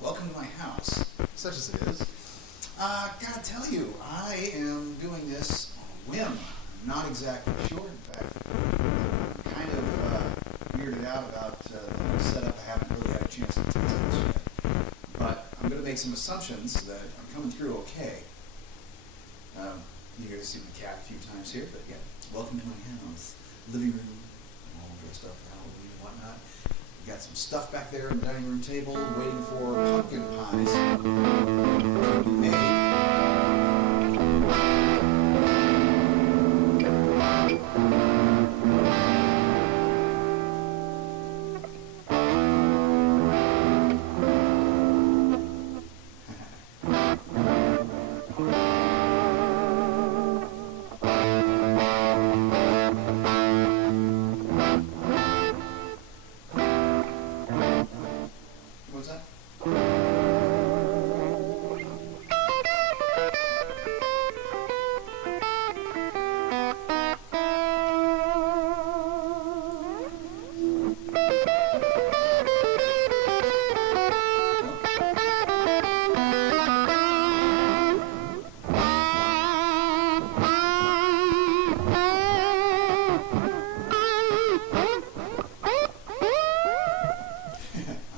Welcome to my house, such as it is. Gotta tell you, I am doing this on a whim. I'm not exactly sure. In fact, I'm kind of weirded out about the whole setup. I haven't really had a chance to test this yet. But I'm going to make some assumptions that I'm coming through okay. You're going to see my cat a few times here, but yeah, welcome to my house. Living room, all dressed up for Halloween and whatnot. We got some stuff back there on the dining room table, waiting for pumpkin pies to be made. What's that?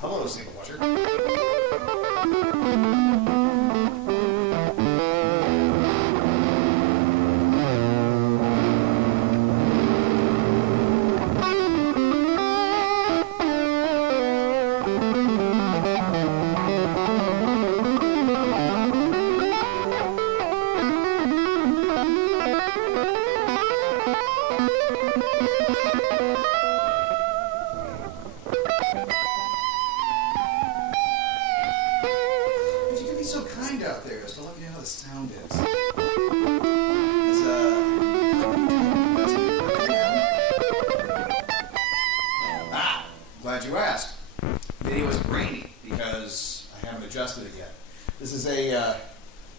Hello, single watcher. If you could be so kind out there as to let me know how the sound is. Glad you asked. Video is grainy because I haven't adjusted it yet. This is a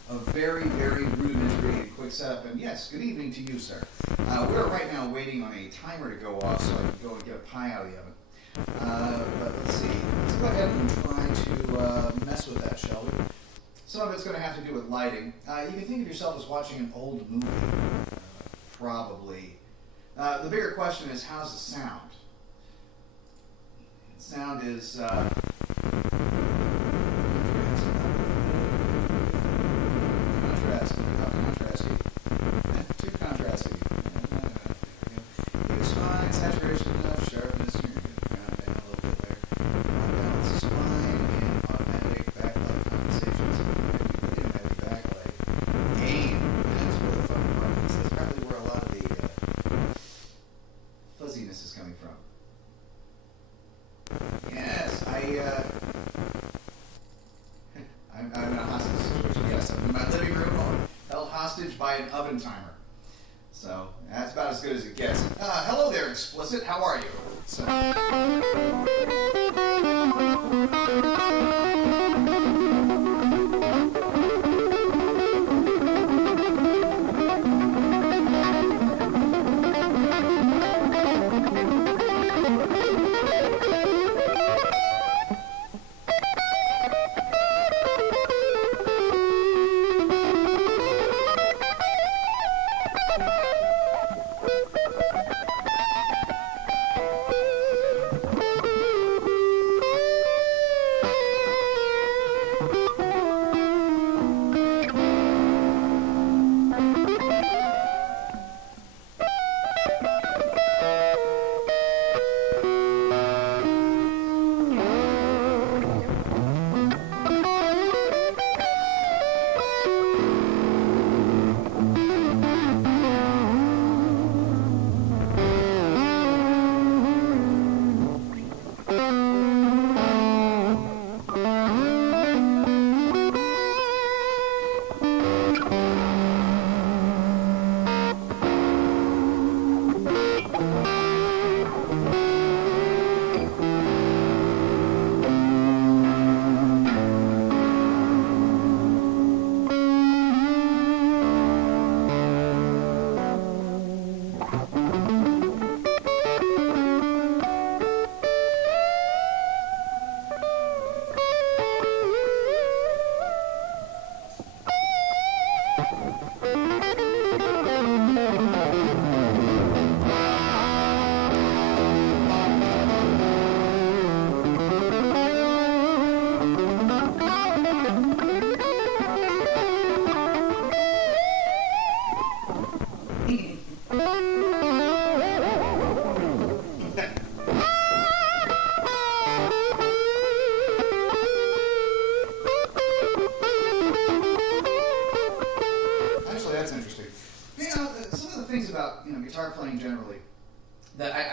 very, very rudimentary and quick setup. And yes, good evening to you, sir. We're right now waiting on a timer to go off so I can go and get a pie out of the oven. But let's see. Let's go ahead and try to mess with that, shall we? Some of it's going to have to do with lighting. You can think of yourself as watching an old movie, probably. The bigger question is, how's the sound? The sound is contrasting. Too contrasting. Use fine, saturation enough, sharpness. You're going to ground down a little bit there. Balance is fine, and automatic backlight compensations. Automatic backlight. Gain. That's where the fun part is. That's probably where a lot of the fuzziness is coming from. Yes, I'm in a hostage situation. Yes, I'm in my living room, held hostage by an oven timer. So that's about as good as it gets. Hello there, Explicit. How are you?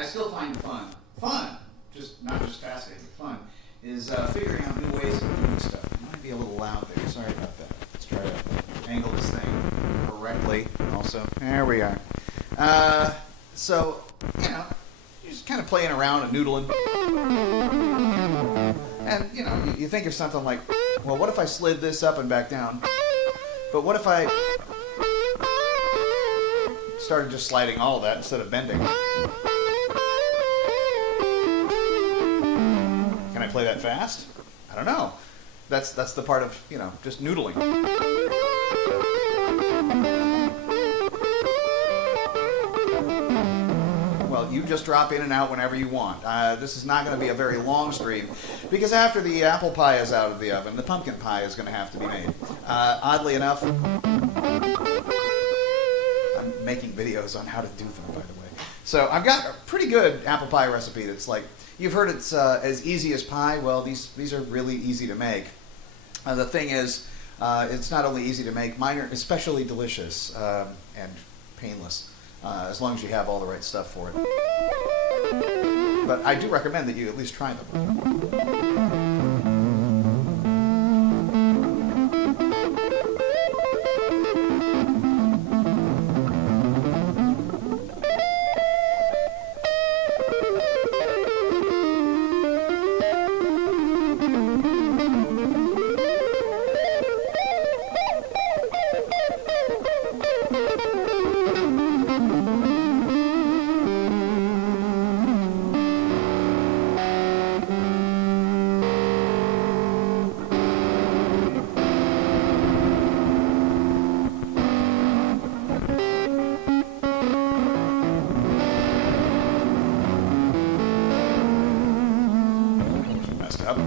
I still find fun, just not just fascinating, but fun, is figuring out new ways of doing stuff. It might be a little loud there, sorry about that. Let's try to angle this thing correctly also. There we are. So, you know, you're just kind of playing around and noodling. And, you know, you think of something like, well, what if I slid this up and back down? But what if I started just sliding all of that instead of bending? Can I play that fast? I don't know. That's the part of, you know, just noodling. Well, you just drop in and out whenever you want. This is not going to be a very long stream, because after the apple pie is out of the oven, the pumpkin pie is going to have to be made. Oddly enough, I'm making videos on how to do them, by the way. So I've got a pretty good apple pie recipe that's like, you've heard it's as easy as pie. Well, these are really easy to make. The thing is, it's not only easy to make, mine are especially delicious and painless. As long as you have all the right stuff for it. But I do recommend that you at least try them. Messed up.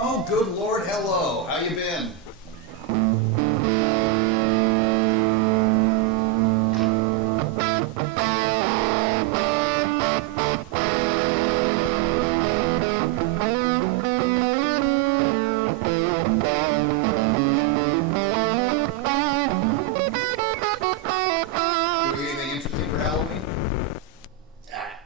Oh, good Lord, hello. How you been? Do anything interesting for Halloween? Ah.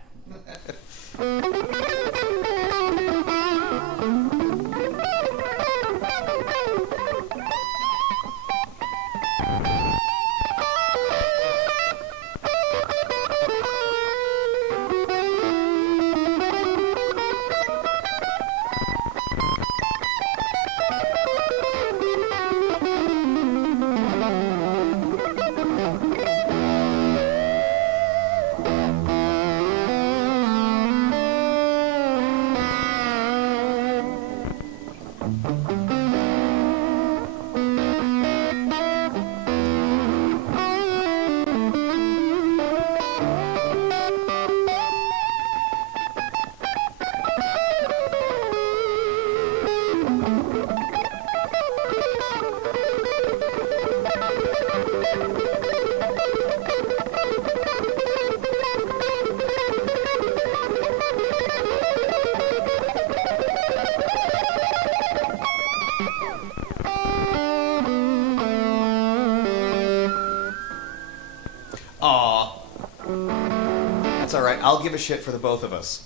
I'll give a shit for the both of us.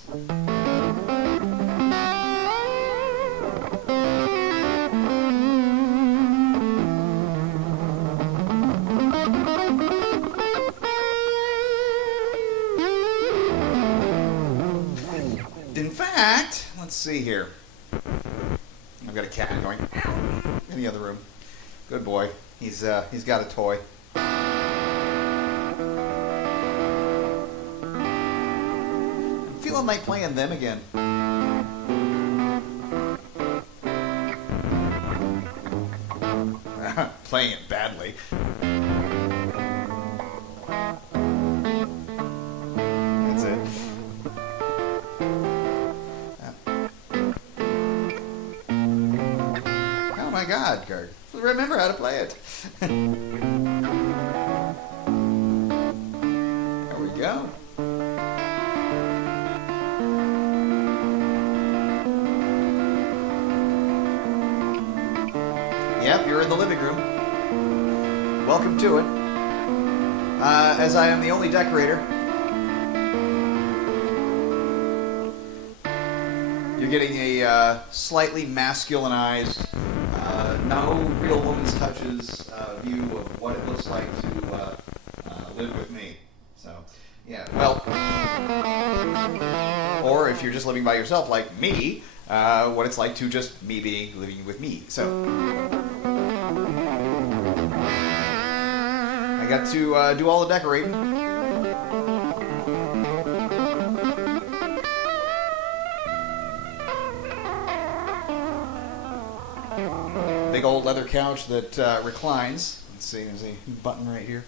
In fact, let's see here. I've got a cat going in the other room. Good boy. He's got a toy. I'm feeling like playing them again. Playing it badly. That's it. Oh my God, Kurt. Remember how to play it. There we go. Yep, you're in the living room. Welcome to it. As I am the only decorator, you're getting a slightly masculinized, no real woman's touches view of what it looks like to live with me. So, yeah, well, or if you're just living by yourself like me, what it's like to just me being living with me. So, I got to do all the decorating. Big old leather couch that reclines. Let's see, there's a button right here.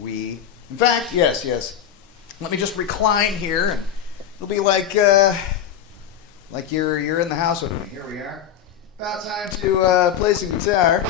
In fact, yes. Let me just recline here, and it'll be like you're in the house with me. Here we are. About time to play some guitar.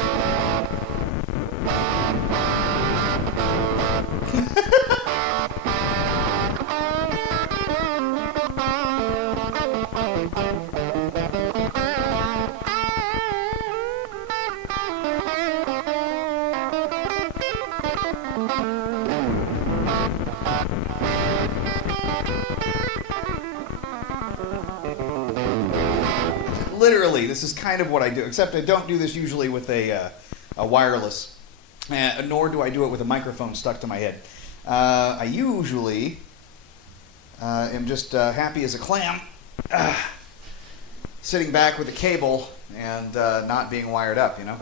Literally, this is kind of what I do, except I don't do this usually with a wireless, nor do I do it with a microphone stuck to my head. I usually am just happy as a clam, sitting back with a cable and not being wired up, you know?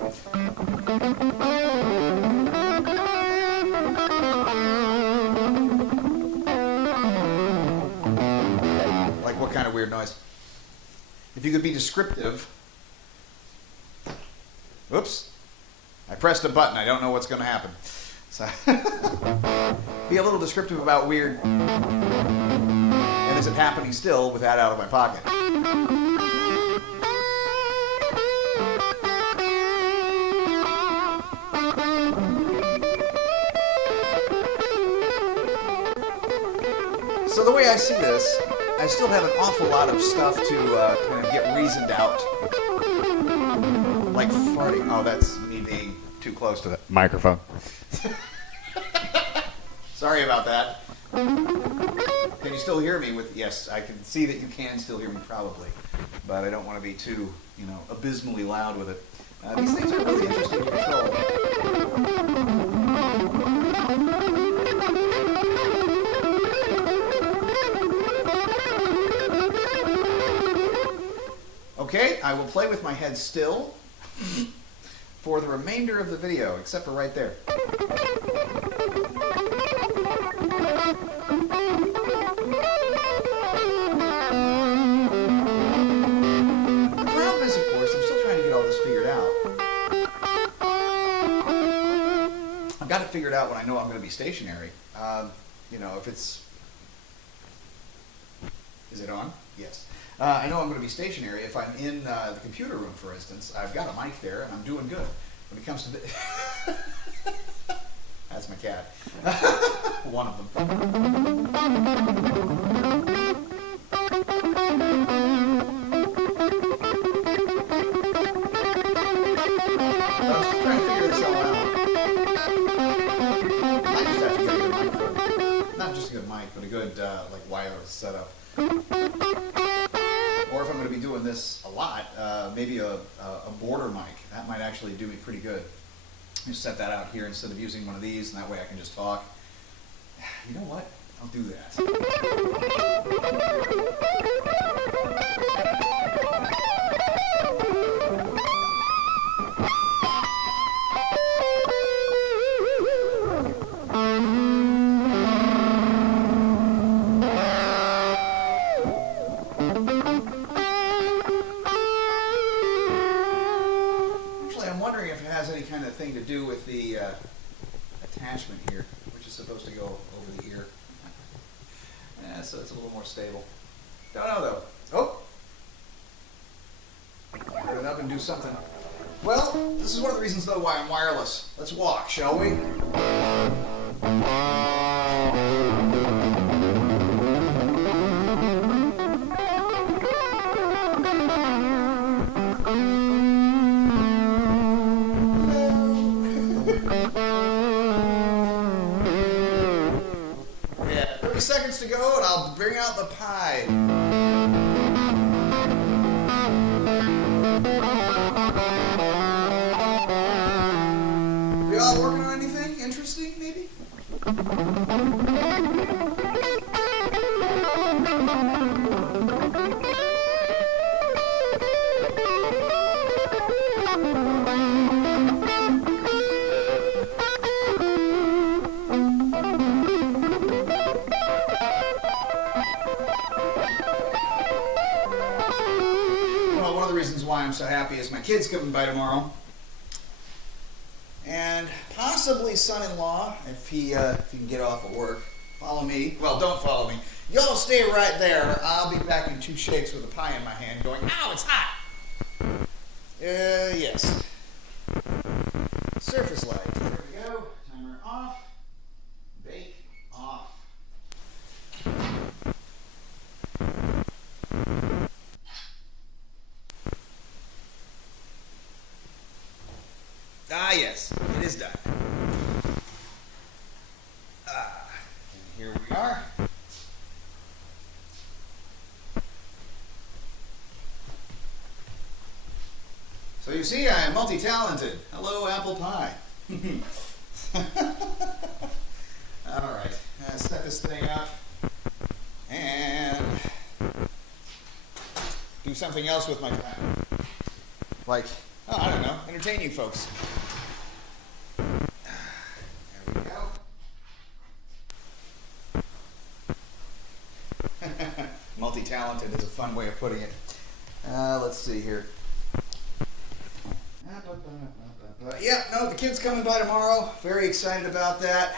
Like what kind of weird noise? If you could be descriptive. Oops. I pressed a button. I don't know what's going to happen. So be a little descriptive about weird. And is it happening still with that out of my pocket? So the way I see this, I still have an awful lot of stuff to kind of get reasoned out. Like farting. Oh, that's me being too close to the microphone. Sorry about that. Can you still hear me? Yes, I can see that you can still hear me probably. But I don't want to be too, abysmally loud with it. These things are really interesting to control. Okay, I will play with my head still for the remainder of the video, except for right there. The problem is, of course, I'm still trying to get all this figured out. I've got it figured out when I know I'm going to be stationary. If it's... Is it on? Yes. I know I'm going to be stationary. If I'm in the computer room, for instance, I've got a mic there, and I'm doing good. When it comes to... That's my cat. One of them. I was just trying to figure this all out. I just have to get a good microphone. Not just a good mic, but a good, this a lot. Maybe a border mic. That might actually do me pretty good. Just set that out here instead of using one of these, and that way I can just talk. You know what? I'll do that. Actually, I'm wondering if it has any kind of thing to do with the attachment here, which is supposed to go over the ear. Yeah, so it's a little more stable. Don't know though. Oh! Turn it up and do something. Well, this is one of the reasons though why I'm wireless. Let's walk, shall we? Yeah, 30 seconds to go and I'll bring out the pie. We all working on anything interesting, maybe? Well, one of the reasons why I'm so happy is my kid's coming by tomorrow. And possibly son-in-law, if he can get off of work. Follow me. Well, don't follow me. Y'all stay right there. I'll be back in 2 shakes with a pie in my hand going, ow, it's hot! Yes. Surface light. There we go. Timer off. Bake off. Ah, yes, it is done. And here we are. So you see, I am multi-talented. Hello, apple pie. All right, set this thing up and do something else with my time. Like, oh, I don't know, entertain you folks. There we go. Multi-talented is a fun way of putting it. Let's see here. Yeah, no, the kid's coming by tomorrow. Very excited about that.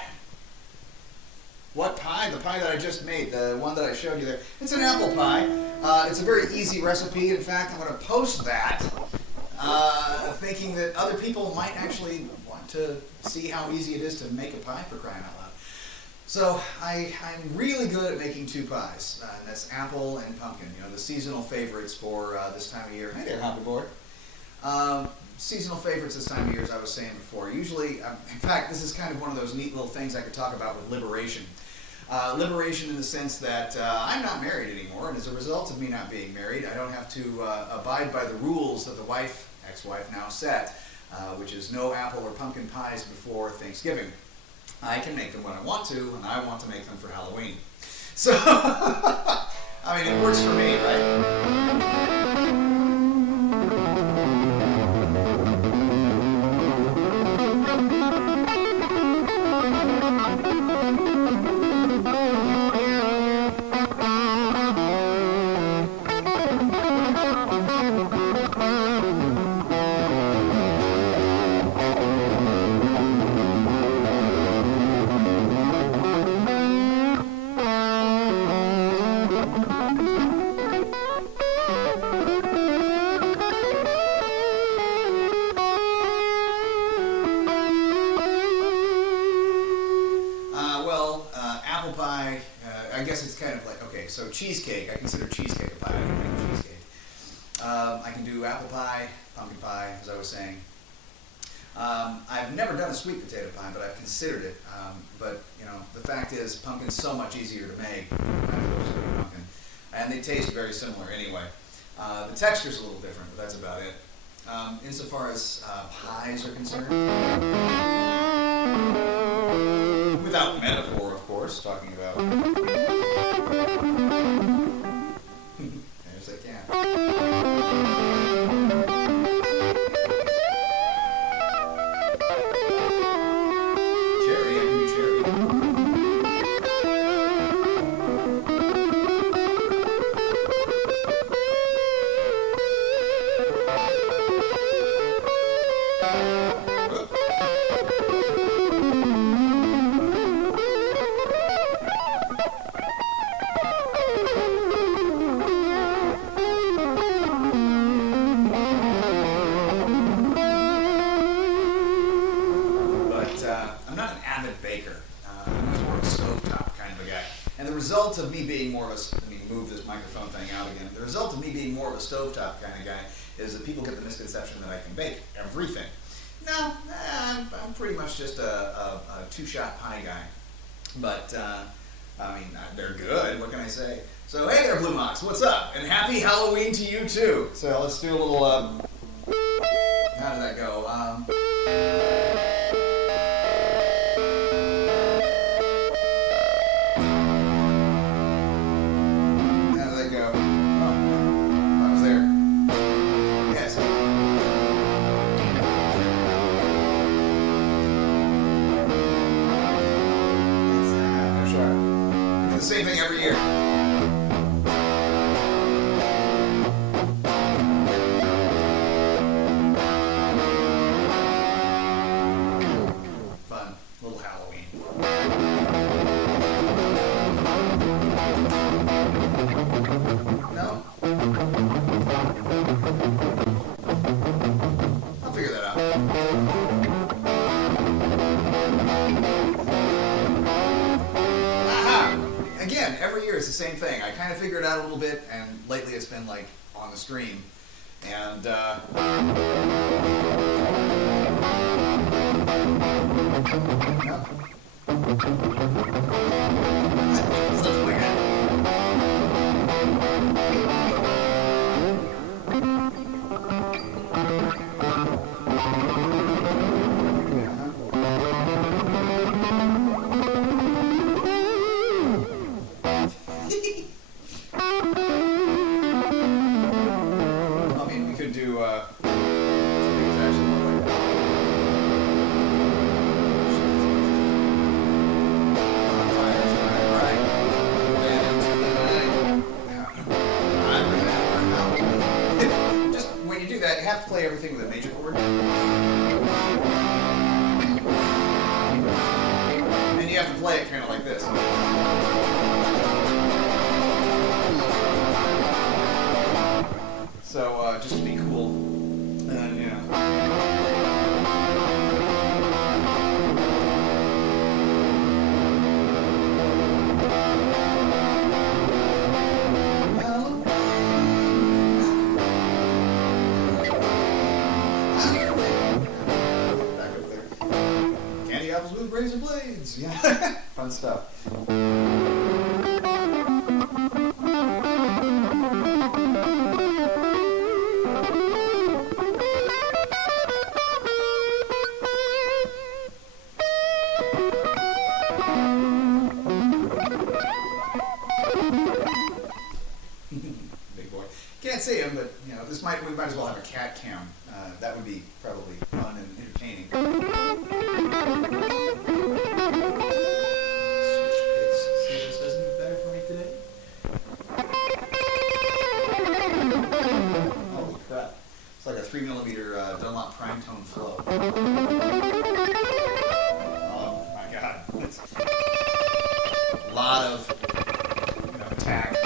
What pie? The pie that I just made, the one that I showed you there. It's an apple pie. It's a very easy recipe. In fact, I'm going to post that, thinking that other people might actually want to see how easy it is to make a pie, for crying out loud. So I'm really good at making 2 pies, and that's apple and pumpkin. You know, the seasonal favorites for this time of year. Hey there, Hoppy Boy. Seasonal favorites this time of year, as I was saying before. Usually, in fact, this is kind of one of those neat little things I could talk about with liberation. Liberation in the sense that I'm not married anymore, and as a result of me not being married, I don't have to abide by the rules that the ex-wife now set, which is no apple or pumpkin pies before Thanksgiving. I can make them when I want to, and I want to make them for Halloween. So, I mean, it works for me, right? Apple pie, I guess it's kind of like, okay, so cheesecake, I consider cheesecake a pie. I can make cheesecake. I can do apple pie, pumpkin pie, as I was saying. I've never done a sweet potato pie, but I've considered it. But, you know, the fact is, pumpkin's so much easier to make than pumpkin. And they taste very similar anyway. The texture's a little different, but that's about it. Insofar as highs are concerned, without metaphor, of course, talking about. There's that cat. Cherry, I can do cherry. I'm not an avid baker. I'm more of a stovetop kind of a guy. And the result of me being more of a, let me move this microphone thing out again. The result of me being more of a stovetop kind of guy is that people get the misconception that I can bake everything. No, I'm pretty much just a two-shot pie guy. But, I mean, they're good. What can I say? So, hey there, Blue Mox. What's up? And happy Halloween to you, too. So, let's do a little, how did that go? Same thing every year. Fun. Little Halloween. No? I'll figure that out. Again, every year it's the same thing. I kind of figure it out a little bit, and lately it's been like on the stream. And you have to play everything with a major chord. And you have to play it kind of like this. So just to be cool. And, you know. With razor blades, yeah, fun stuff. Big boy. Can't see him, but you know, we might as well have a cat cam. That would be probably fun and entertaining. Holy crap. It's like a 3mm Dunlop prime tone flow. Oh my god. It's a lot of attack.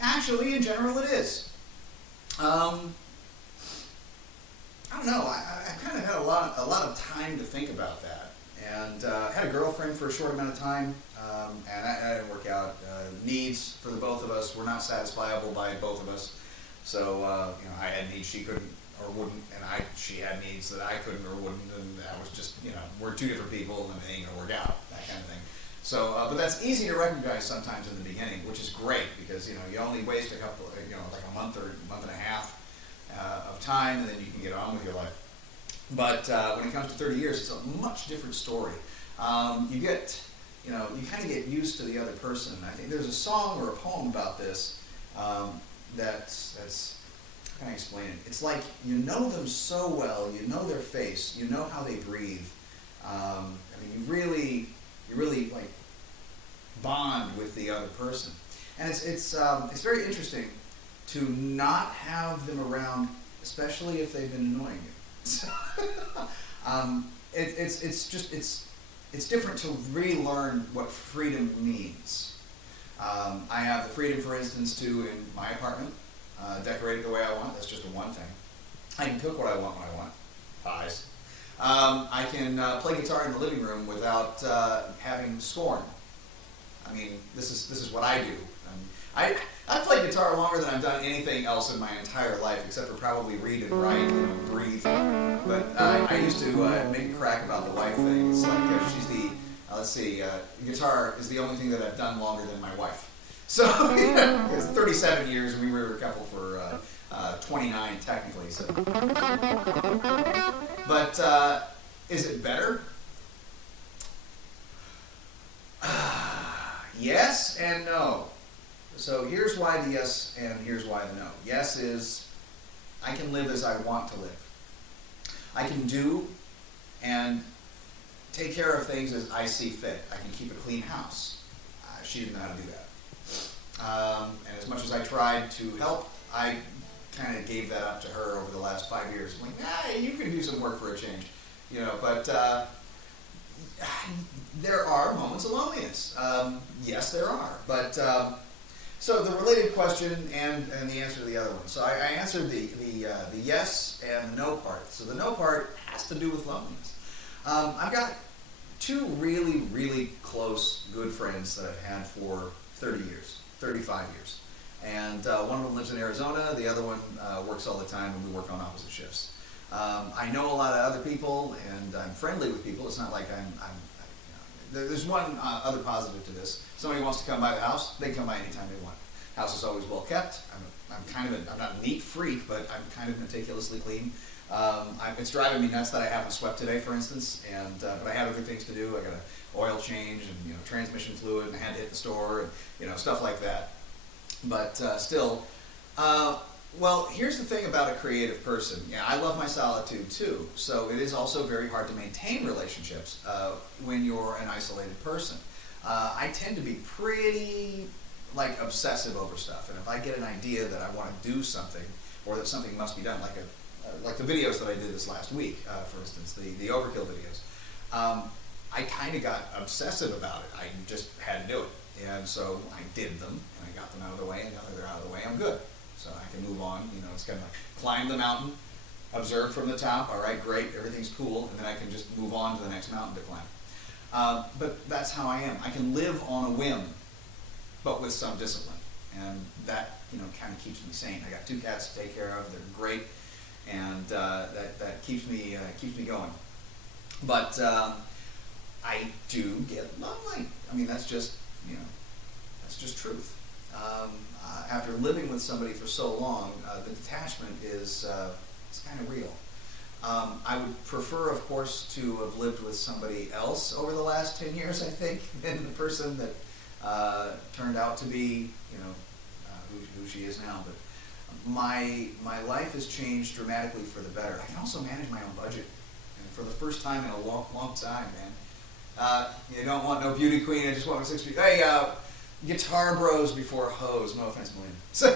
Actually, in general, it is. I don't know. I kind of had a lot of time to think about that, and had a girlfriend for a short amount of time, and that didn't work out. Needs for the both of us were not satisfiable by both of us. So I had needs she couldn't or wouldn't, and she had needs that I couldn't or wouldn't, and that was just, we're two different people, and it ain't gonna work out, that kind of thing. So, but that's easy to recognize sometimes in the beginning, which is great because you only waste a couple, like a month or a month and a half of time, and then you can get on with your life. But when it comes to 30 years, it's a much different story. You kind of get used to the other person. I think there's a song or a poem about this that's how can I explain it? It's like you know them so well, you know their face, you know how they breathe. You really like bond with the other person, and it's very interesting to not have them around, especially if they've been annoying you. So, it's different to relearn what freedom means. I have the freedom, for instance, to, in my apartment, decorate it the way I want. That's just a one thing. I can cook what I want when I want. Pies. I can play guitar in the living room without having scorn. I mean, this is what I do. I've played guitar longer than I've done anything else in my entire life, except for probably read and write and breathe. But I used to make a crack about the wife thing. It's like she's the, guitar is the only thing that I've done longer than my wife. So, it's 37 years, and we were a couple for 29 technically. So. But is it better? Yes and no. So here's why the yes and here's why the no. Yes is I can live as I want to live. I can do and take care of things as I see fit. I can keep a clean house. She didn't know how to do that. And as much as I tried to help, I kind of gave that up to her over the last 5 years. I'm like, you can do some work for a change. But there are moments of loneliness. Yes, there are. But so the related question and the answer to the other one. So I answered the yes and the no part. So the no part has to do with loneliness. I've got two really, really close, good friends that I've had for 30 years, 35 years. And one of them lives in Arizona. The other one works all the time, and we work on opposite shifts. I know a lot of other people, and I'm friendly with people. It's not like there's one other positive to this. Somebody wants to come by the house, they come by anytime they want. House is always well kept. I'm not a neat freak, but I'm kind of meticulously clean. It's driving me nuts that I haven't swept today, for instance, but I had other things to do. I got an oil change and transmission fluid, and I had to hit the store, and stuff like that. But still, well, here's the thing about a creative person. I love my solitude too, so it is also very hard to maintain relationships when you're an isolated person. I tend to be pretty obsessive over stuff, and if I get an idea that I want to do something or that something must be done, like the videos that I did this last week, for instance, the overkill videos, I kind of got obsessive about it. I just had to do it, and so I did them, and I got them out of the way, and now that they're out of the way, I'm good. So I can move on. It's kind of like climb the mountain, observe from the top. All right, great, everything's cool, and then I can just move on to the next mountain to climb. But that's how I am. I can live on a whim, but with some discipline, and that kind of keeps me sane. I got 2 cats to take care of. They're great, and that keeps me going. But I do get lonely. I mean, that's just truth. After living with somebody for so long, the detachment is kind of real. I would prefer, of course, to have lived with somebody else over the last 10 years, I think, than the person that turned out to be, who she is now. But my life has changed dramatically for the better. I can also manage my own budget, and for the first time in a long, long time, man. You don't want no beauty queen. I just want 6 feet. Hey, guitar bros before hoes. No offense, William. So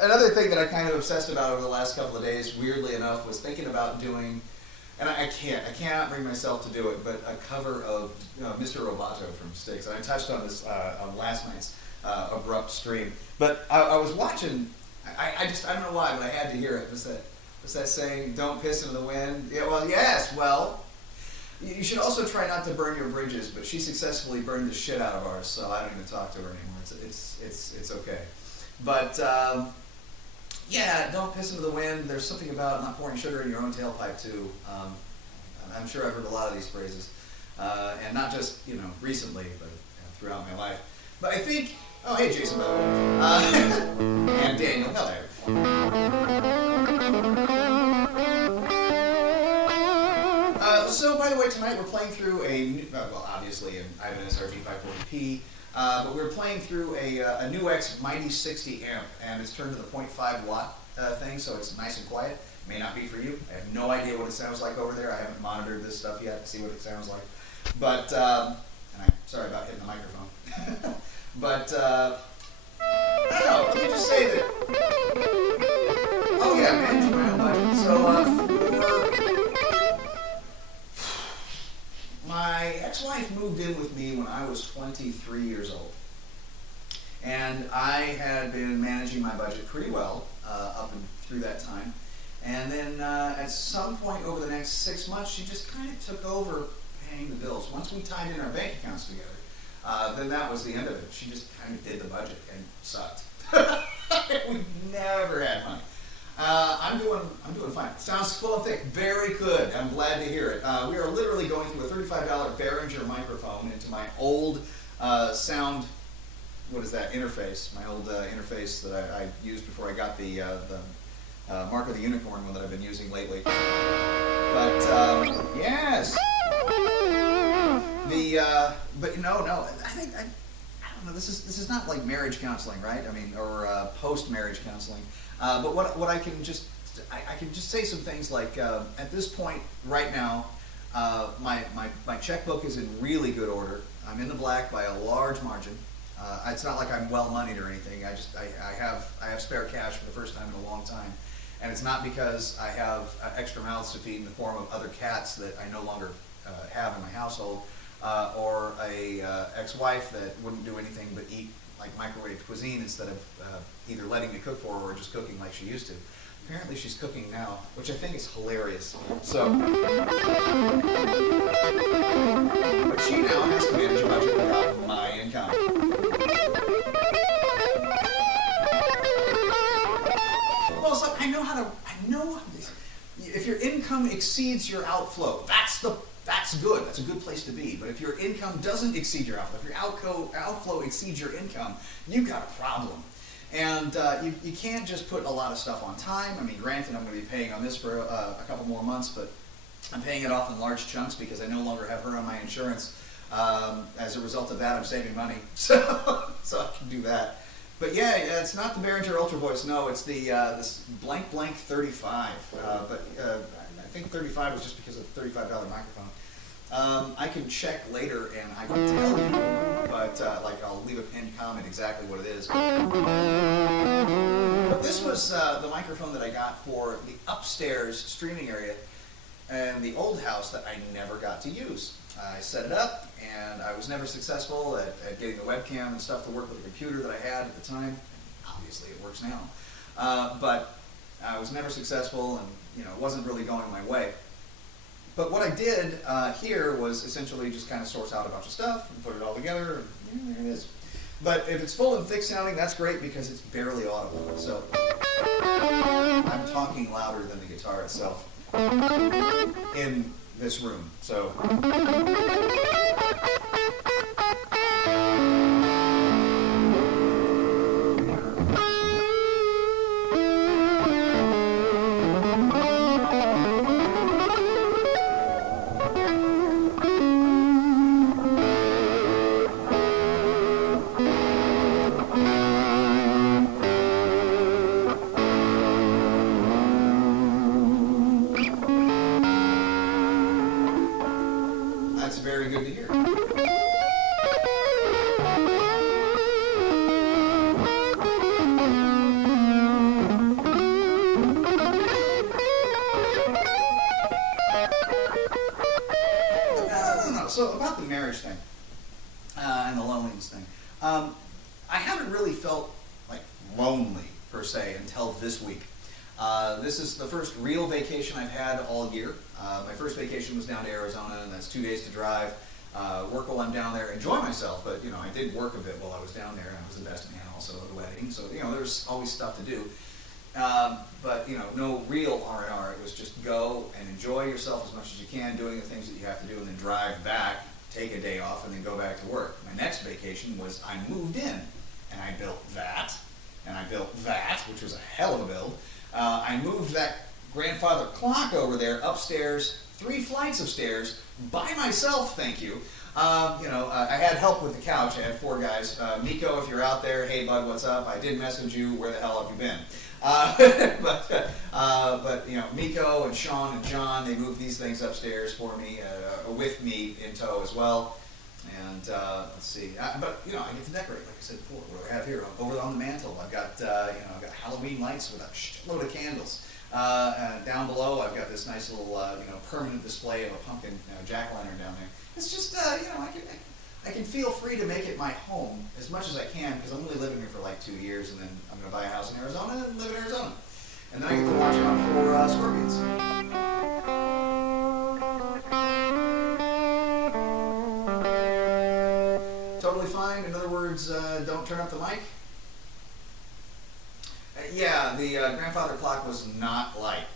another thing that I kind of obsessed about over the last couple of days, weirdly enough, was thinking about doing, and I cannot bring myself to do it, but a cover of Mr. Roboto from Styx. And I touched on this on last night's Abrupt stream. But I was watching, I don't know why, but I had to hear it. It was that What's that saying? Don't piss into the wind. Yeah, well, yes. Well, you should also try not to burn your bridges. But she successfully burned the shit out of ours, so I don't even talk to her anymore. It's okay. But yeah, don't piss into the wind. There's something about not pouring sugar in your own tailpipe too. I'm sure I've heard a lot of these phrases, and not just recently, but throughout my life. But I think, oh hey Jason, by the way, and Daniel, hello. So by the way, tonight we're playing through a new, well obviously I have an SRG 540p, but we're playing through a new X Mighty 60 amp, and it's turned to the 0.5 watt thing, so it's nice and quiet. May not be for you. I have no idea what it sounds like over there. I haven't monitored this stuff yet to see what it sounds like. But, and I'm sorry about hitting the microphone. But, I don't know, let me just say that, oh yeah, managing my own budget. So, my ex-wife moved in with me when I was 23 years old. And I had been managing my budget pretty well up and through that time. And then at some point over the next 6 months, she just kind of took over paying the bills. Once we tied in our bank accounts together, then that was the end of it. She just kind of did the budget and sucked. We never had money. I'm doing fine. Sounds full and thick. Very good. I'm glad to hear it. We are literally going through a $35 Behringer microphone into my old sound. What is that interface? My old interface that I used before I got the Mark of the Unicorn one that I've been using lately. But yes. But no. I think I don't know. This is not like marriage counseling, right? I mean, or post-marriage counseling. But what I can just say some things like at this point right now, my checkbook is in really good order. I'm in the black by a large margin. It's not like I'm well moneyed or anything. I have spare cash for the first time in a long time, and it's not because I have extra mouths to feed in the form of other cats that I no longer have in my household, or a ex-wife that wouldn't do anything but eat like microwave cuisine instead of either letting me cook for her or just cooking like she used to. Apparently she's cooking now, which I think is hilarious. So, but she now has to manage a budget without my income. Well, it's like I know if your income exceeds your outflow, that's good. That's a good place to be. But if your income doesn't exceed your outflow, if your outflow exceeds your income, you've got a problem. And you can't just put a lot of stuff on time. I mean, granted, I'm going to be paying on this for a couple more months, but I'm paying it off in large chunks because I no longer have her on my insurance. As a result of that, I'm saving money, so I can do that. But yeah, it's not the Behringer Ultra Voice. No, it's the this blank 35. But I think 35 was just because of the $35 microphone. I can check later and I can tell you, but like I'll leave a pinned comment exactly what it is. But this was the microphone that I got for the upstairs streaming area in the old house that I never got to use. I set it up and I was never successful at getting the webcam and stuff to work with the computer that I had at the time. Obviously it works now. But I was never successful and it wasn't really going my way. But what I did here was essentially just kind of source out a bunch of stuff and put it all together, and there it is. But if it's full and thick sounding, that's great because it's barely audible. So I'm talking louder than the guitar itself in this room. So. That's very good to hear. No. So about the marriage thing and the loneliness thing, I haven't really felt like lonely per se until this week. This is the first real vacation I've had all year. My first vacation was down to Arizona, and that's 2 days to drive. Work while I'm down there, enjoy myself, but you know, I did work a bit while I was down there. I was the best man also at the wedding, so you know, there's always stuff to do. But you know, no real R&R. It was just go and enjoy yourself as much as you can, doing the things that you have to do, and then drive back, take a day off, and then go back to work. My next vacation was I moved in, and I built that, and I built that, which was a hell of a build. I moved that grandfather clock over there upstairs, 3 flights of stairs, by myself, thank you. I had help with the couch. I had 4 guys. Miko, if you're out there, hey bud, what's up? I did message you. Where the hell have you been? But you know, Miko and Sean and John, they moved these things upstairs for me, with me in tow as well. And let's see. But you know, I get to decorate, like I said before. What do I have here? Over on the mantle, I've got I've got Halloween lights with a shitload of candles. Down below, I've got this nice little permanent display of a pumpkin jack-o'-lantern down there. It's just I can feel free to make it my home as much as I can, because I'm only living here for like 2 years, and then I'm going to buy a house in Arizona and live in Arizona. And then I get to watch out for scorpions. Totally fine. In other words, don't turn up the mic. Yeah, the grandfather clock was not light.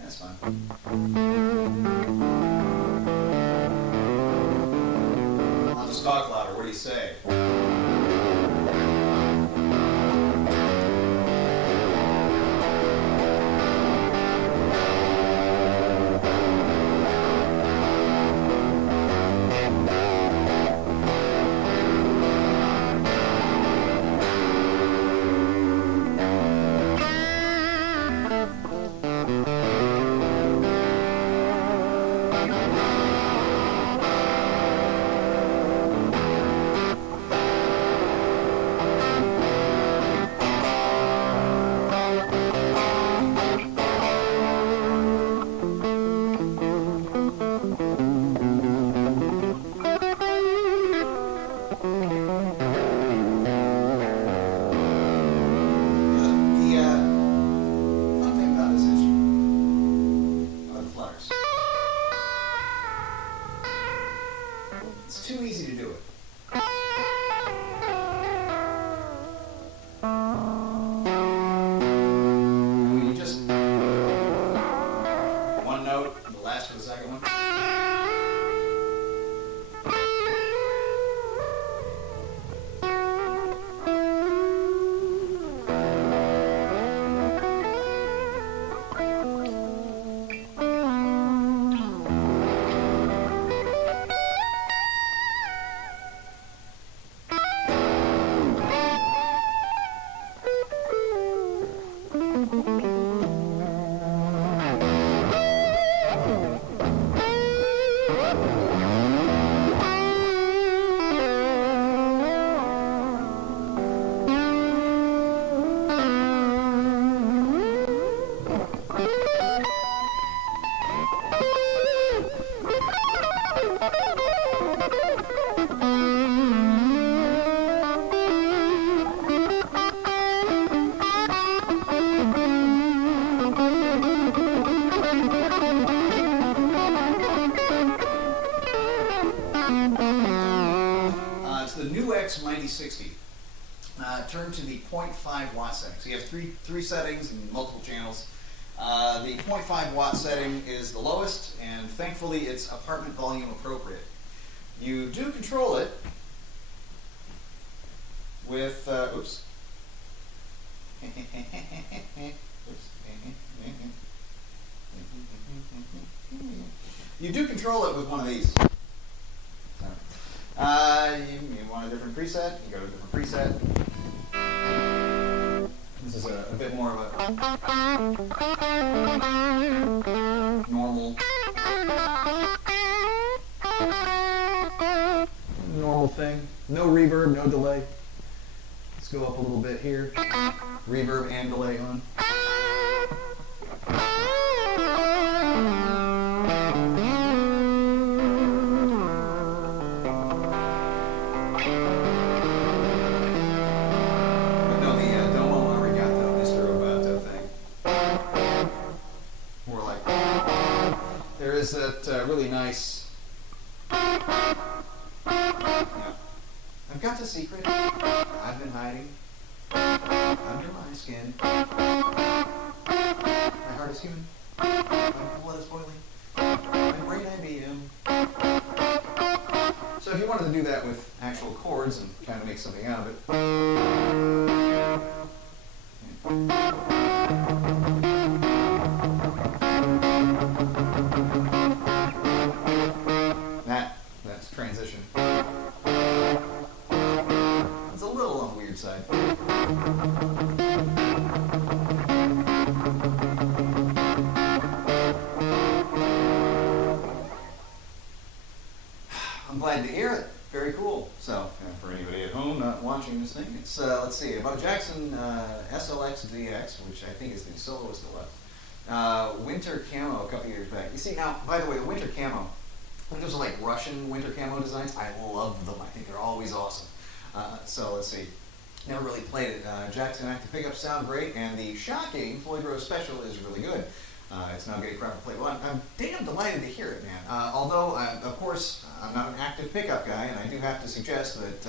That's fun. I'll just talk louder. What do you say? It's too easy to do it. When you just one note, the last for the second one. It's the new X Mighty 60. Turn to the 0.5 watt setting. So you have three settings and multiple channels. The 0.5 watt setting is the lowest, and thankfully it's apartment volume appropriate. You do control it with, oops. You do control it with one of these. You want a different preset, you go to a different preset. This is a bit bit more of a normal thing. No reverb, no delay. Let's go up a little bit here. Reverb and delay on. Is that really nice? Yeah. I've got the secret. I've been hiding under my skin. My heart is human. My blood is boiling. My brain IBM. So if you wanted to do that with actual chords and kind of make something out of it. That's transition. It's a little on the weird side. I'm glad to hear it. Very cool. So, for anybody at home not watching this thing, it's, let's see, about a Jackson SLX DX, which I think is the Soloist Deluxe. Winter camo a couple years back. You see, now, by the way, the winter camo, those are like Russian winter camo designs. I love them. I think they're always awesome. So let's see. Never really played it. Jackson active pickups sound great, and the shocking Floyd Rose Special is really good. It's now getting crap to play. Well, I'm damn delighted to hear it, man. Although, of course, I'm not an active pickup guy, and I do have to suggest that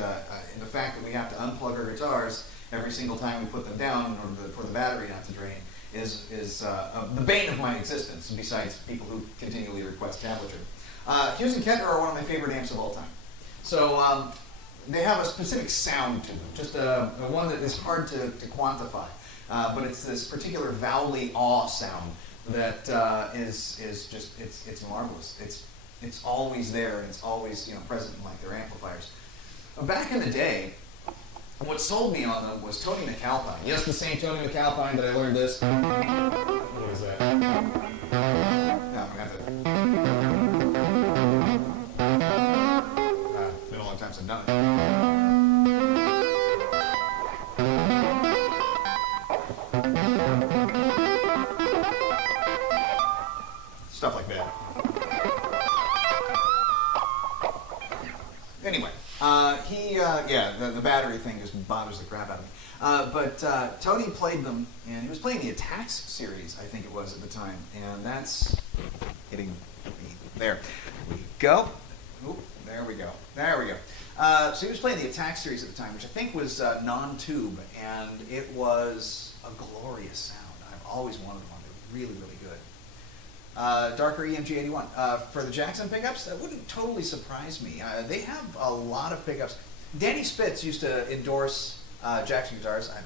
the fact that we have to unplug our guitars every single time we put them down in order for the battery not to drain is the bane of my existence, besides people who continually request tablature. Hughes and Kettner are one of my favorite amps of all time. So they have a specific sound to them, just one that is hard to quantify. But it's this particular vowely awe sound that is just it's marvelous. It's always there, and it's always present in like their amplifiers. Back in the day, what sold me on them was Tony McAlpine. Yes, the same Tony McAlpine that I learned this. What is that? No, we have to. Been a long time since I've done it. Stuff like that. Anyway, the battery thing just bothers the crap out of me. But Tony played them, and he was playing the Attacks series, I think it was at the time, and that's hitting me. There we go. Oop, there we go. There we go. So he was playing the Attack series at the time, which I think was non-tube, and it was a glorious sound. I've always wanted one. They're really, really good. Darker EMG 81. For the Jackson pickups, that wouldn't totally surprise me. They have a lot of pickups. Danny Spitz used to endorse Jackson guitars. I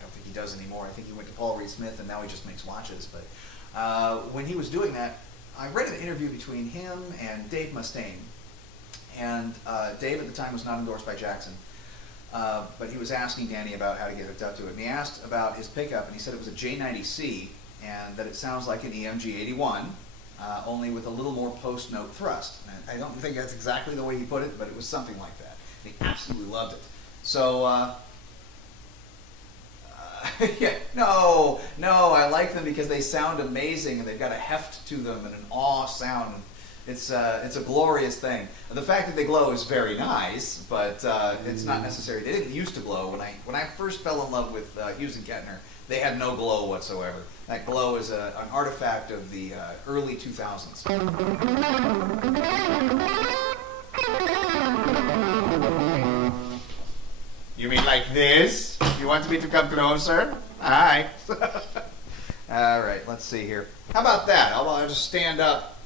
don't think he does anymore. I think he went to Paul Reed Smith, and now he just makes watches. But when he was doing that, I read an interview between him and Dave Mustaine. And Dave at the time was not endorsed by Jackson, but he was asking Danny about how to get hooked up to it. And he asked about his pickup, and he said it was a J90C, and that it sounds like an EMG 81, only with a little more post-note thrust. And I don't think that's exactly the way he put it, but it was something like that. He absolutely loved it. So, yeah, no, I like them because they sound amazing, and they've got a heft to them and an awe sound. It's a glorious thing. The fact that they glow is very nice, but it's not necessary. They didn't used to glow. When I first fell in love with Hughes and Kettner, they had no glow whatsoever. That glow is an artifact of the early 2000s. You mean like this? You want me to come closer? All right. All right, let's see here. How about that? I'll just stand up.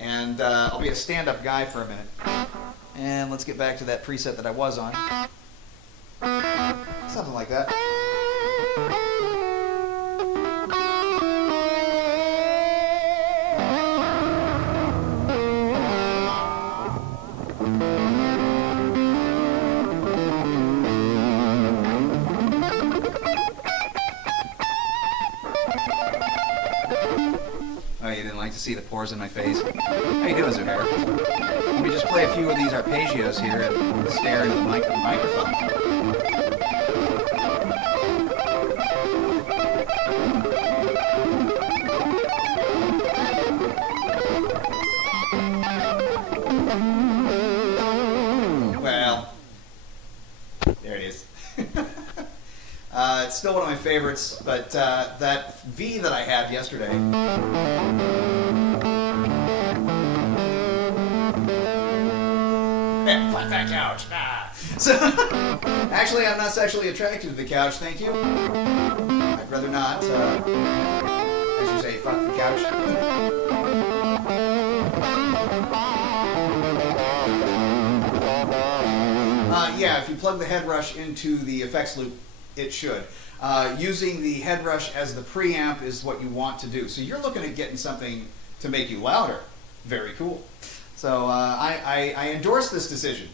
And I'll be a stand-up guy for a minute. And let's get back to that preset that I was on. Something like that. to see the pores in my face. How you doing, Zuhair? Let me just play a few of these arpeggios here and stare into the microphone. Well, there it is. It's still one of my favorites, but that V that I had yesterday. Fuck that couch. Ah. So, actually, I'm not sexually attracted to the couch, thank you. I'd rather not. As you say, fuck the couch. Yeah, if you plug the head rush into the effects loop, it should. Using the head rush as the preamp is what you want to do. So you're looking at getting something to make you louder. Very cool. So I endorse this decision.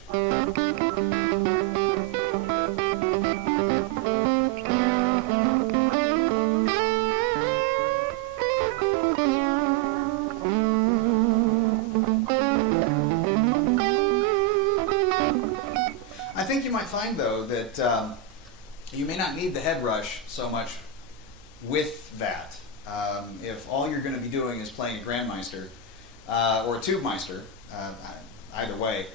I think you might find, though, that you may not need the head rush so much with that. If all you're going to be doing is playing a Grandmeister or a Tubemeister, either way,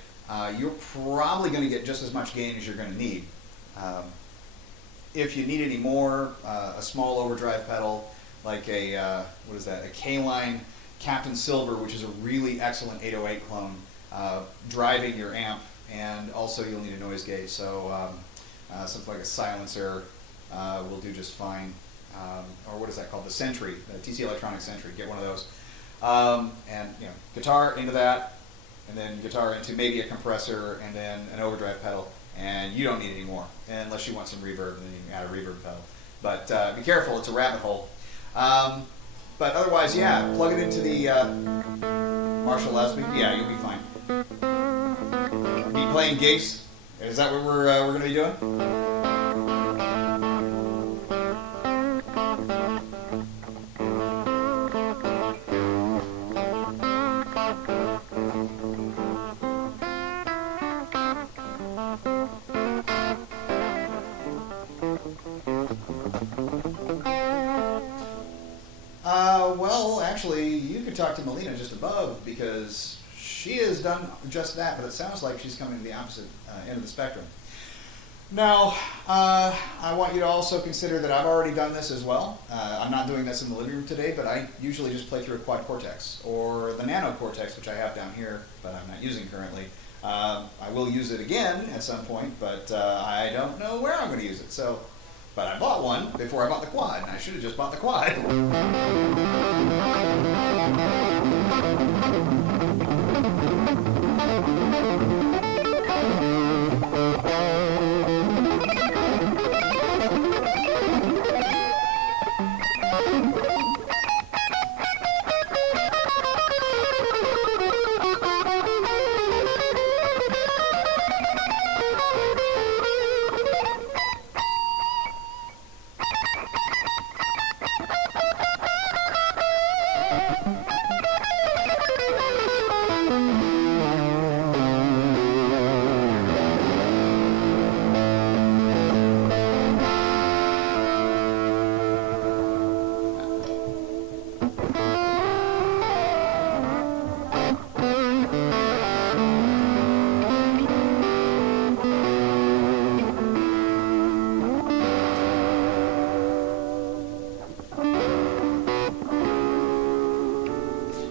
you're probably going to get just as much gain as you're going to need. If you need any more, a small overdrive pedal, like a, what is that, a K-Line Captain Silver, which is a really excellent 808 clone, driving your amp, and also you'll need a noise gate, so something like a silencer will do just fine. Or what is that called? The Sentry, the TC Electronic Sentry. Get one of those. And you know, guitar into that, and then guitar into maybe a compressor, and then an overdrive pedal, and you don't need any more, unless you want some reverb, and then you can add a reverb pedal. But be careful, it's a rabbit hole. But otherwise, yeah, plug it into the Marshall loudspeaker. Yeah, you'll be fine. Be playing gigs. Is that what we're going to be doing? Well, actually, you could talk to Melina just above, because she has done just that, but it sounds like she's coming to the opposite end of the spectrum. Now, I want you to also consider that I've already done this as well. I'm not doing this in the living room today, but I usually just play through a Quad Cortex, or the Nano Cortex, which I have down here, but I'm not using currently. I will use it again at some point, but I don't know where I'm going to use it. So, but I bought one before I bought the Quad, and I should have just bought the Quad.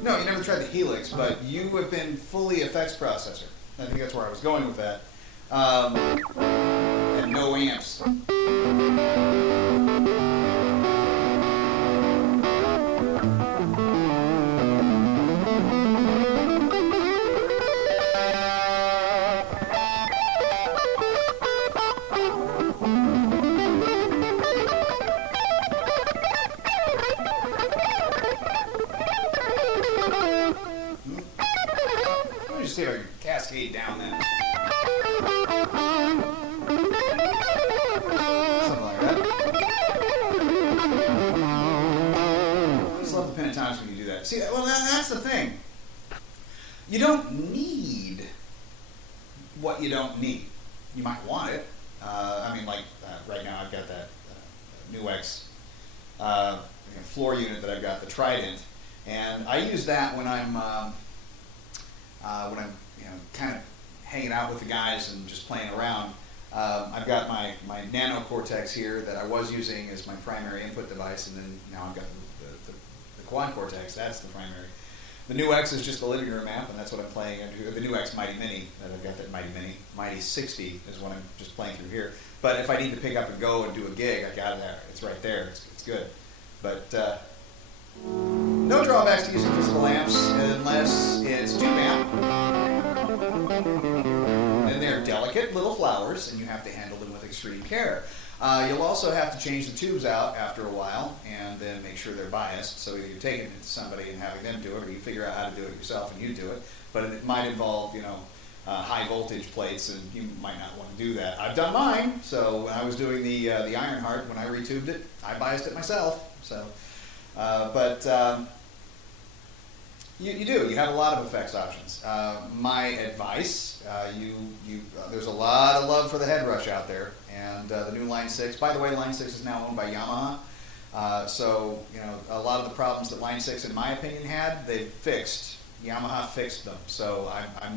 No, you never tried the Helix, but you have been fully effects processor. I think that's where I was going with that. And no amps. See how you cascade down then. that's the thing. You don't need what you don't need. You might want it. I mean, like right now I've got that Nuex floor unit that I've got, the Trident, and I use that when I'm kind of hanging out with the guys and just playing around. I've got my Nano Cortex here that I was using as my primary input device, and then now I've got the Quad Cortex. That's the primary. The Nuex is just the living room amp, and that's what I'm playing. The Nuex Mighty Mini, that I've got that Mighty Mini. Mighty 60 is what I'm just playing through here. But if I need to pick up and go and do a gig, I got it there. It's right there. It's good. But no drawbacks to using physical amps unless it's tube amp. And they're delicate little flowers, and you have to handle them with extreme care. You'll also have to change the tubes out after a while, and then make sure they're biased. So either you're taking it to somebody and having them do it, or you figure out how to do it yourself and you do it. But it might involve, high voltage plates, and you might not want to do that. I've done mine. So when I was doing the Ironheart, when I retubed it, I biased it myself. So, you do. You have a lot of effects options. My advice, there's a lot of love for the head rush out there, and the new Line 6. By the way, Line 6 is now owned by Yamaha. So a lot of the problems that Line 6, in my opinion, had, they've fixed. Yamaha fixed them. So I'm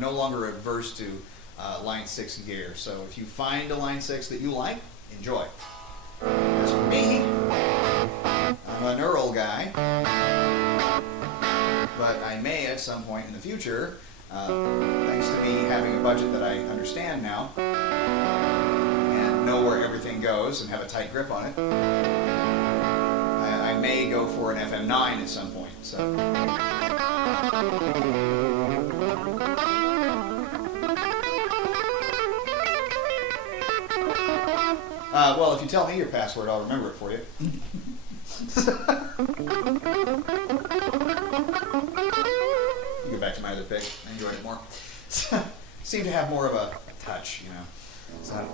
no longer averse to Line 6 gear. So if you find a Line 6 that you like, enjoy. As for me, I'm a neural guy. But I may at some point in the future, thanks to me having a budget that I understand now and know where everything goes and have a tight grip on it, I may go for an FM9 at some point. So. Well, if you tell me your password, I'll remember it for you. Go back to my other pick. I enjoyed it more. Seemed to have more of a touch, So.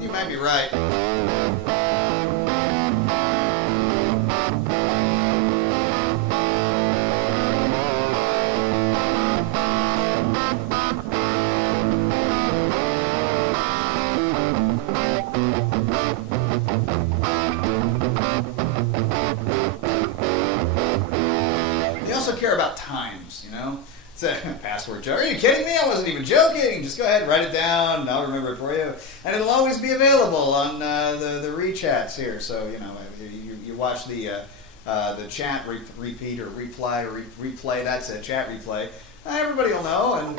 You might be right. Care about times, It's a password joke. Are you kidding me? I wasn't even joking. Just go ahead and write it down, and I'll remember it for you. And it'll always be available on the rechats here. So you watch the chat repeat or reply or replay. That's a chat replay. Everybody will know. And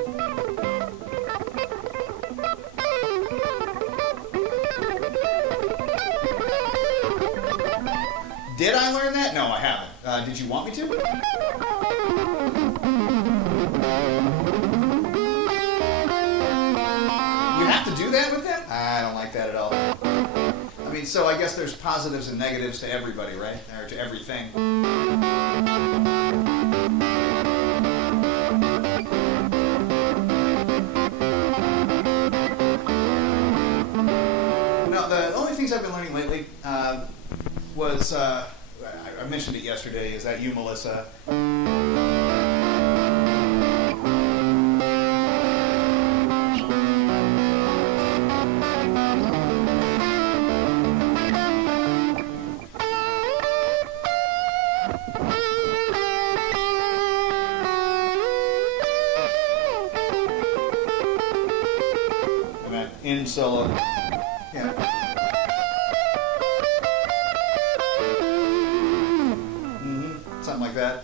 did I learn that? No, I haven't. Did you want me to? You have to do that with them? I don't like that at all. I mean, so I guess there's positives and negatives to everybody, right? Or to everything. No, the only things I've been learning lately was, I mentioned it yesterday, is that you, Melissa. And that in solo. Yeah. Something like that.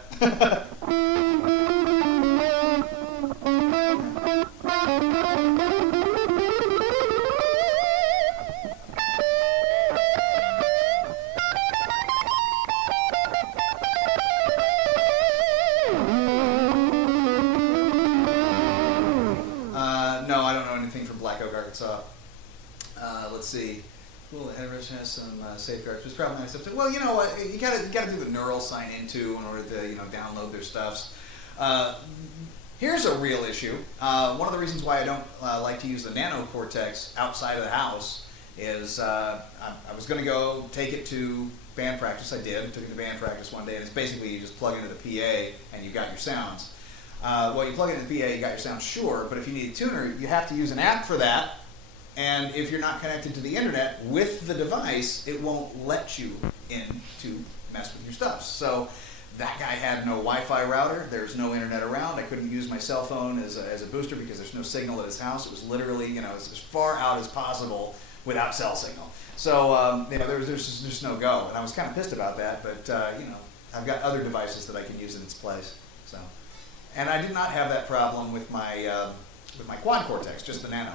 No, I don't know anything from Black Oak Arkansas. Let's see. Cool, the headrest has some safeguards. It's probably nice. Well, you know what? You gotta do the neural sign in too in order to download their stuffs. Here's a real issue. One of the reasons why I don't like to use the Nano Cortex outside of the house is I was going to go take it to band practice. I did. Took it to band practice one day, and it's basically you just plug into the PA and you got your sounds. Well, you plug it into the PA, you got your sounds, sure, but if you need a tuner, you have to use an app for that. And if you're not connected to the internet with the device, it won't let you in to mess with your stuff. So that guy had no Wi-Fi router. There's no internet around. I couldn't use my cell phone as a booster because there's no signal at his house. It was literally, as far out as possible without cell signal. So, there's just no go. And I was kind of pissed about that, but, I've got other devices that I can use in its place. So, and I did not have that problem with my Quad Cortex, just the Nano.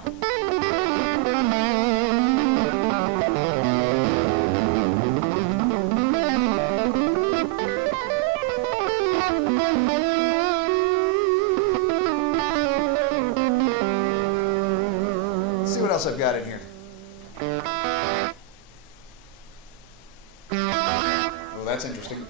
Let's see what else I've got in here. Oh, that's interesting.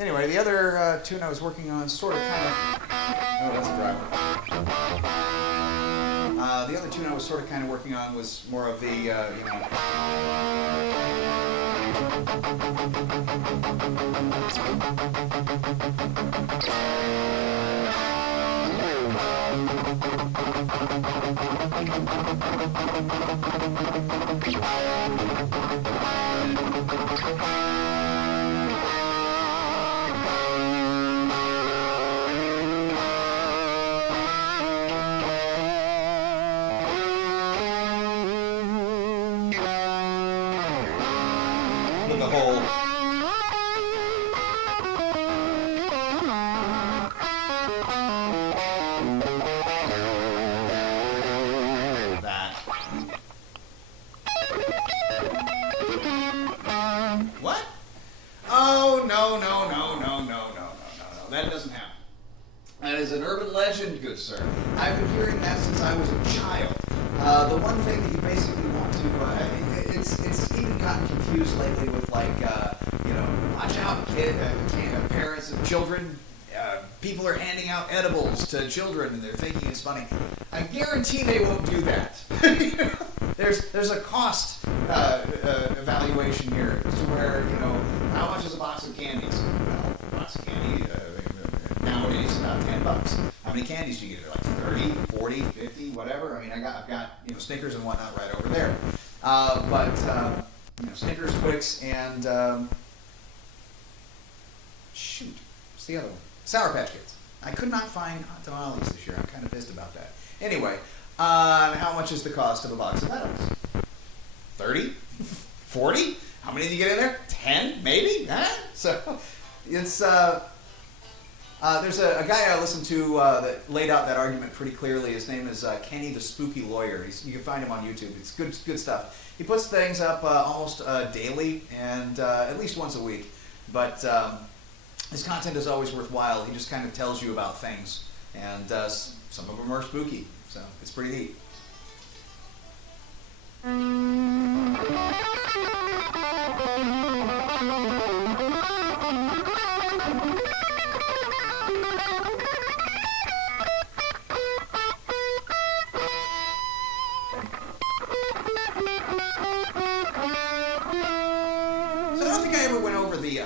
Anyway, the other tune I was working on sort of kind of... Oh, that's a driver. The other tune I was sort of kind of working on was more of the, the whole that. What? Oh, no. That doesn't happen. That is an urban legend, good sir. I've been hearing that since I was a child. The one thing that you basically want to, it's even gotten confused lately with watch out, parents of children. People are handing out edibles to children and they're thinking it's funny. I guarantee they won't do that. There's a cost evaluation here to where, how much is a box of candies? Well, a box of candy nowadays is about $10. How many candies do you get? Like 30, 40, 50, whatever. I mean, I've got Snickers and whatnot right over there. But Snickers, Twix, and shoot, what's the other one? Sour Patch Kids. I could not find hot tamales this year. I'm kind of pissed about that. Anyway, how much is the cost of a box of edibles? 30? 40? How many do you get in there? 10, maybe? Huh? So it's there's a guy I listened to that laid out that argument pretty clearly. His name is Kenny the Spooky Lawyer. You can find him on YouTube. It's good stuff. He puts things up almost daily and at least once a week. But his content is always worthwhile. He just kind of tells you about things. And some of them are spooky. So it's pretty neat.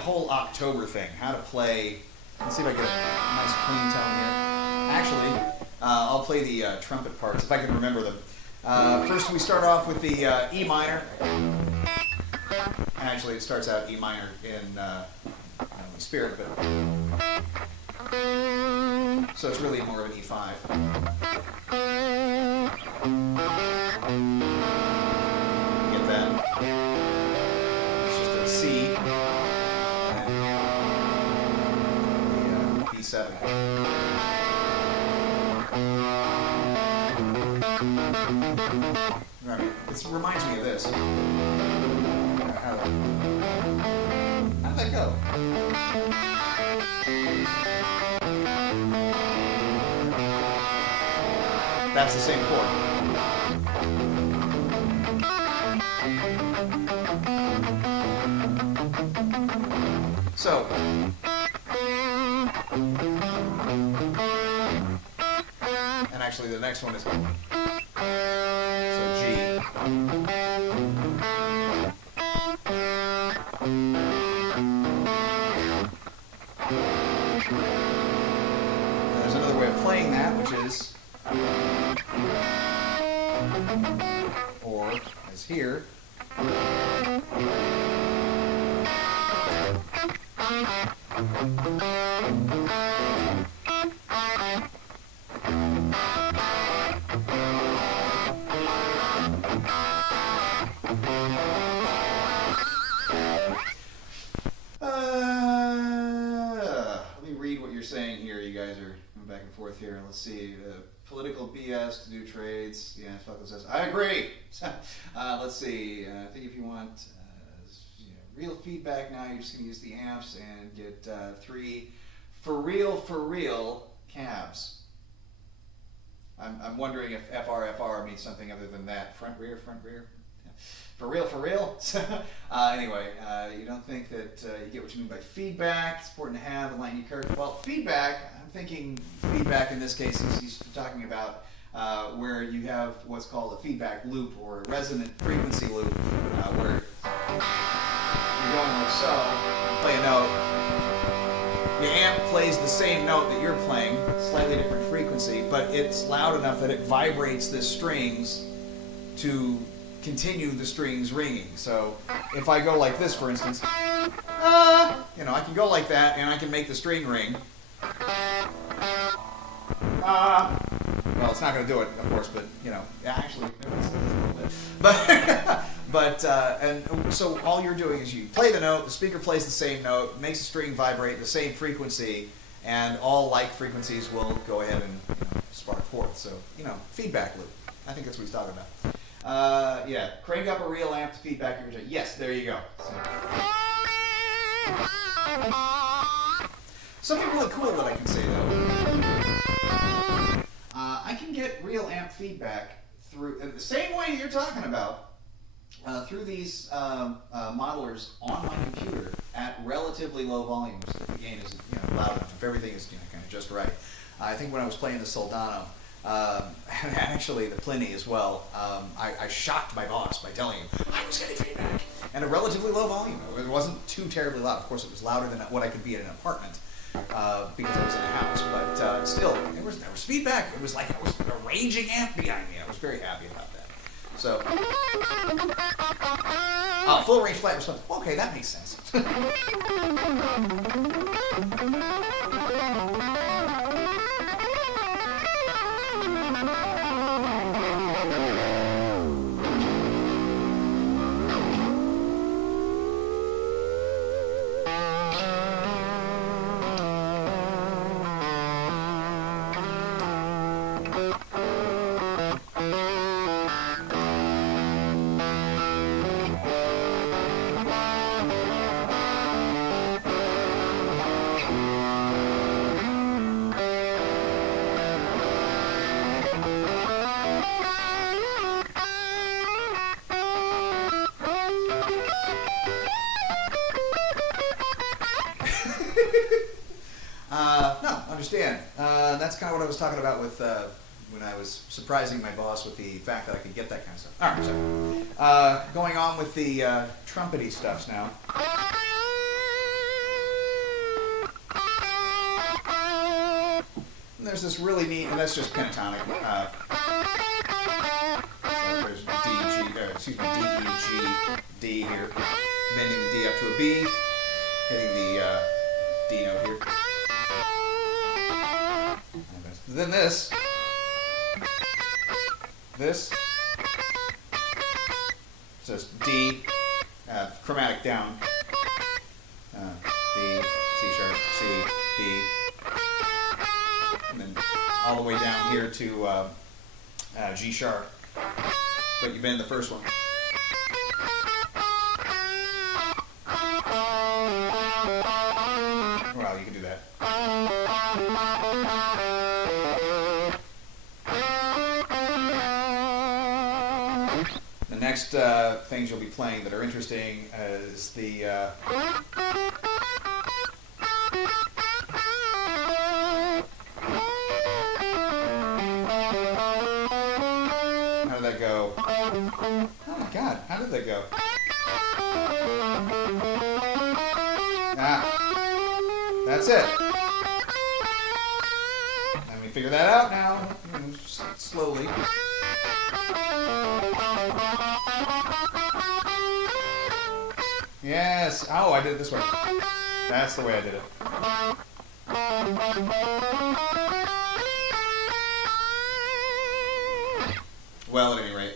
Whole October thing, how to play. Let's see if I get a nice clean tone here. Actually, I'll play the trumpet parts if I can remember them. First, we start off with the E minor. Actually, it starts out E minor in spirit, but so it's really more of an E5. Get that? It's just a C and the B7. It reminds me of this. How'd that go? That's the same chord. So, and actually the next one is so G. There's another way of playing that, which is, or as here. Let me read what you're saying here. You guys are going back and forth here. Let's see. Political BS to do trades. Yeah, fuck this. I agree. Let's see. I think if you want real feedback now, you're just going to use the amps and get 3 for real cabs. I'm wondering if FR means something other than that. Front rear. For real. Anyway, you don't think that you get what you mean by feedback. It's important to have, enlighten you, Kirk. Well, feedback, I'm thinking feedback in this case is he's talking about where you have what's called a feedback loop or a resonant frequency loop where you're going like so, you play a note, the amp plays the same note that you're playing, slightly different frequency, but it's loud enough that it vibrates the strings to continue the strings ringing. So if I go like this, for instance, I can go like that and I can make the string ring. Well, it's not going to do it, of course, but actually, but and so all you're doing is you play the note, the speaker plays the same note, makes the string vibrate the same frequency, and all like frequencies will go ahead and spark forth. So feedback loop. I think that's what he's talking about. Yeah, crank up a real amp to feedback your guitar. Yes, there you go. Something really cool that I can say though. I can get real amp feedback through the same way you're talking about through these modelers on my computer at relatively low volumes. If the gain is loud enough, if everything is kind of just right. I think when I was playing the Soldano. And actually the Pliny as well, I shocked my boss by telling him I was getting feedback and a relatively low volume. It wasn't too terribly loud. Of course, it was louder than what I could be in an apartment because I was in a house. But still, there was feedback. It was like I was a raging amp behind me. I was very happy about that. So, full range flat response. Okay, that makes sense. No, understand. That's kind of what I was talking about with when I was surprising my boss with the fact that I could get that kind of stuff. All right, so going on with the trumpety stuffs now. And there's this really neat, and that's just pentatonic. So there's D, G, D, E, G, D here. Bending the D up to a B, hitting the D note here. Then this, just D, chromatic down, D, C sharp, C, B, and then all the way down here to G sharp, but you bend the first one. Well, you can do that. The next things you'll be playing that are interesting is the how did that go? Oh my God, how did that go? Ah, that's it. Let me figure that out now, slowly. Yes. Oh, I did it this way. That's the way I did it. Well, at any rate,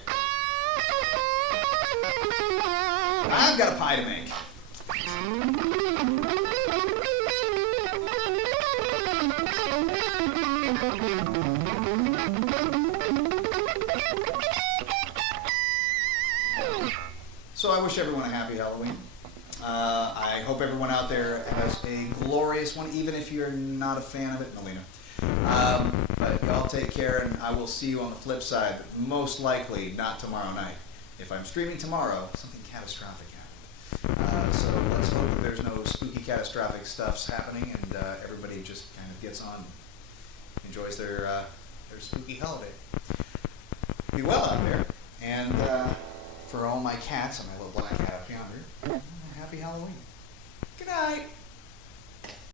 I've got a pie to make. So I wish everyone a happy Halloween. I hope everyone out there has a glorious one, even if you're not a fan of it, Melina. But y'all take care, and I will see you on the flip side. Most likely not tomorrow night. If I'm streaming tomorrow, something catastrophic happened. So let's hope that there's no spooky catastrophic stuffs happening, and everybody just kind of gets on, enjoys their spooky holiday. Be well out there, and for all my cats and my little black cat up yonder, happy Halloween. Good night.